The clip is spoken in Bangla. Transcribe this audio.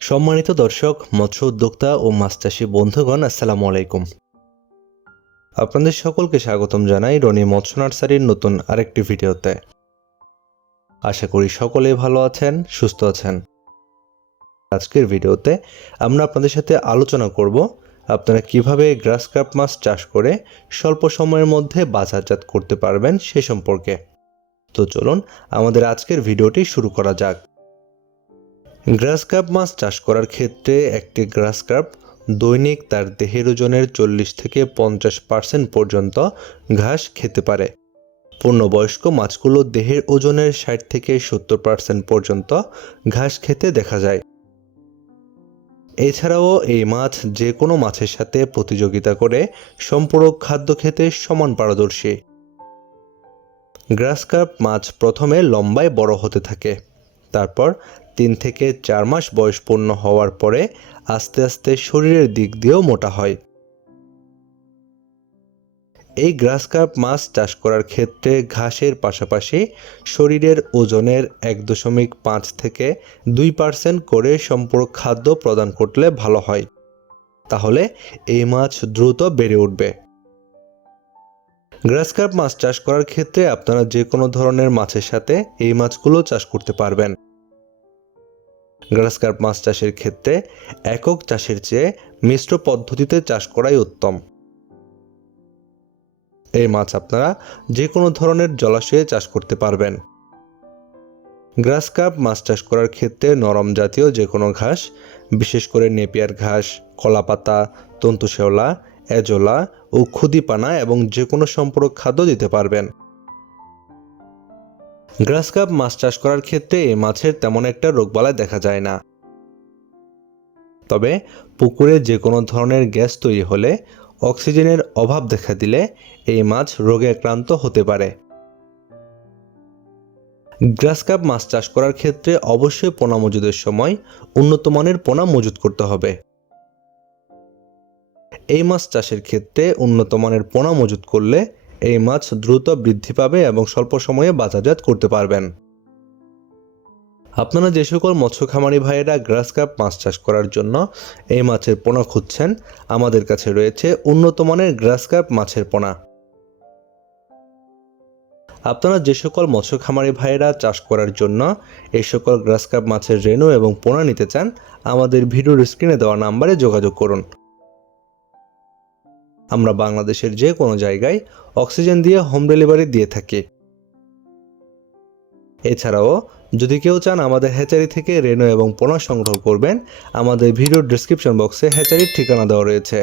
সম্মানিত দর্শক, মৎস্য উদ্যোক্তা ও মাছ চাষী বন্ধুগণ, আসসালামু আলাইকুম। আপনাদের সকলকে স্বাগতম জানাই রনি মৎস্য নার্সারির নতুন আরেকটি ভিডিওতে। আশা করি সকলেই ভালো আছেন, সুস্থ আছেন। আজকের ভিডিওতে আমরা আপনাদের সাথে আলোচনা করব, আপনারা কীভাবে গ্রাস মাছ চাষ করে স্বল্প সময়ের মধ্যে বাজারজাত করতে পারবেন সে সম্পর্কে। তো চলুন, আমাদের আজকের ভিডিওটি শুরু করা যাক। গ্রাস কাপ মাছ চাষ করার ক্ষেত্রে একটি গ্রাস কাপ দৈনিক তার দেহের ওজনের চল্লিশ থেকে পঞ্চাশ পার্সেন্ট পর্যন্ত ঘাস খেতে পারে। পূর্ণবয়স্ক মাছগুলো দেহের ওজনের ষাট থেকে সত্তর পার্সেন্ট পর্যন্ত ঘাস খেতে দেখা যায়। এছাড়াও এই মাছ যে কোনো মাছের সাথে প্রতিযোগিতা করে সম্পূরক খাদ্য খেতে সমান পারদর্শী। গ্রাস কাপ মাছ প্রথমে লম্বায় বড় হতে থাকে। তারপর তিন থেকে চার মাস বয়স পূর্ণ হওয়ার পরে আস্তে আস্তে শরীরের দিক দিয়েও মোটা হয়। এই গ্রাস কাপ মাছ চাষ করার ক্ষেত্রে ঘাসের পাশাপাশি শরীরের ওজনের এক দশমিক পাঁচ থেকে দুই পার্সেন্ট করে সম্পূরক খাদ্য প্রদান করলে ভালো হয়। তাহলে এই মাছ দ্রুত বেড়ে উঠবে। গ্রাস কাপ মাছ চাষ করার ক্ষেত্রে আপনারা যে কোনো ধরনের মাছের সাথে এই মাছগুলো চাষ করতে পারবেন। গ্রাস কার্প মাছ চাষের ক্ষেত্রে একক চাষের চেয়ে মিশ্র পদ্ধতিতে চাষ করাই উত্তম। এই মাছ আপনারা যে কোনো ধরনের জলাশয়ে চাষ করতে পারবেন। গ্রাস কাপ মাছ চাষ করার ক্ষেত্রে নরম জাতীয় যে কোনো ঘাস, বিশেষ করে নেপিয়ার ঘাস, কলাপাতা, তন্তু শেওলা এজোলা ও খুদিপানা এবং যে কোনো সম্পূরক খাদ্য দিতে পারবেন। গ্রাস কাপ মাছ চাষ করার ক্ষেত্রে এই মাছের তেমন একটা রোগবালাই দেখা যায় না। তবে পুকুরে যে কোনো ধরনের গ্যাস তৈরি হলে অক্সিজেনের অভাব দেখা দিলে এই মাছ রোগে আক্রান্ত হতে পারে। গ্রাস কাপ মাছ চাষ করার ক্ষেত্রে অবশ্যই পোনা মজুদের সময় উন্নত মানের পোনা মজুত করতে হবে। এই মাছ চাষের ক্ষেত্রে উন্নত মানের পোনা মজুত করলে এই মাছ দ্রুত বৃদ্ধি পাবে এবং স্বল্প সময়ে বাজারজাত করতে পারবেন। আপনারা যে সকল মৎস্য খামারি ভাইয়েরা গ্রাস কাপ মাছ চাষ করার জন্য এই মাছের পোনা খুঁজছেন, আমাদের কাছে রয়েছে উন্নত মানের গ্রাস কাপ মাছের পোনা। আপনারা যে সকল মৎস্য খামারি ভাইয়েরা চাষ করার জন্য এই সকল গ্রাস কাপ মাছের রেণু এবং পোনা নিতে চান, আমাদের ভিডিওর স্ক্রিনে দেওয়া নাম্বারে যোগাযোগ করুন। আমরা বাংলাদেশের যে কোনো জায়গায় অক্সিজেন দিয়ে হোম ডেলিভারি দিয়ে থাকি। এছাড়াও, যদি কেউ চান আমাদের হ্যাচারি থেকে রেনো এবং পোনা সংগ্রহ করবেন, আমাদের ভিডিও ডিসক্রিপশন বক্সে হ্যাচারির ঠিকানা দেওয়া রয়েছে।